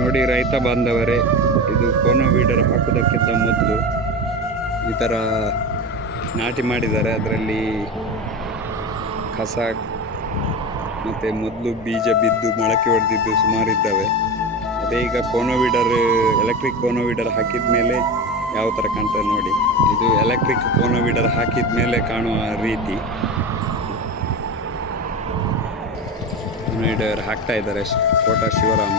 ನೋಡಿ ರೈತ ಬಾಂಧವರೇ, ಇದು ಕೋನೋ ವೀಡರ್ ಹಾಕೋದಕ್ಕಿಂತ ಮೊದಲು ಈ ಥರ ನಾಟಿ ಮಾಡಿದ್ದಾರೆ. ಅದರಲ್ಲಿ ಕಸ ಮತ್ತು ಮೊದಲು ಬೀಜ ಬಿದ್ದು ಮೊಳಕೆ ಹೊಡೆದಿದ್ದು ಸುಮಾರು ಇದ್ದಾವೆ. ಅದೇ ಈಗ ಕೋನೋ ವೀಡರ್, ಎಲೆಕ್ಟ್ರಿಕ್ ಕೋನೋ ವೀಡರ್ ಹಾಕಿದ ಮೇಲೆ ಯಾವ ಥರ ಕಾಣ್ತದೆ ನೋಡಿ. ಇದು ಎಲೆಕ್ಟ್ರಿಕ್ ಕೋನೋ ವೀಡರ್ ಹಾಕಿದ ಮೇಲೆ ಕಾಣುವ ರೀತಿ. ಕೋನೋ ವೀಡರ್ ಹಾಕ್ತಾ ಇದ್ದಾರೆ ಕೋಟ ಶಿವರಾಮ್.